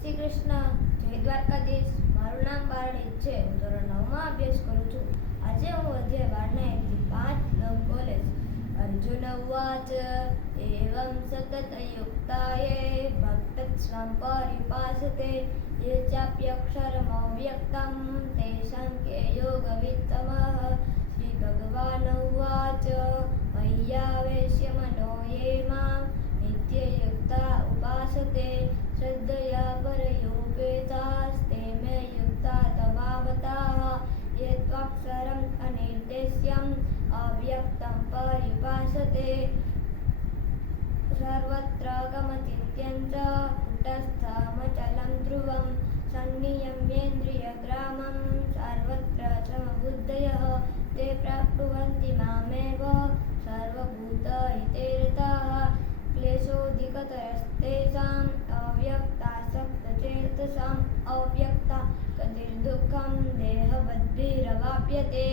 શ્રી કૃષ્ણ. જય દ્વારકાધીશ. મારું નામ બારડી છે. હું ધોરણ 9માં અભ્યાસ કરું છું. આજે હું અધ્યાય 12 ના 5 લવ કોલેજ. અર્જુન ઉવાચ એવં સતત યુક્તાયે ભક્તસ્વામ પરિપાસતે યે ચાપ્યક્ષરમવ્યક્તં તેષાં કે યોગવિત્તમઃ. શ્રી ભગવાન ઉવાચ મય્યાવેશ્ય મનો યે માં નિત્યયુક્તા ઉપાસતે શ્રદ્ધયા પરયોપેતાસ્તે મે યુક્તા તવાવતાઃ. યે ત્વક્ષરં અનિર્દેશ્યં અવ્યક્तं પરિપાસતે સર્વત્ર ગમચિત્યં ચ કુટસ્થમચलं ધ્રુવં સંનિયમ્યેન્દ્રિયગ્રામં સર્વત્ર સમબુદ્ધયઃ તે પ્રાપ્નુવન્તિ મામેવ સર્વભૂતહિતે રતાઃ. ક્લેશોऽધિકતરસ્તેષાં અવ્યક્તાસક્તચેતસાम् અવ્યક્તા ગતિર્દુઃખં દેહવદ્भिरवाप्यते.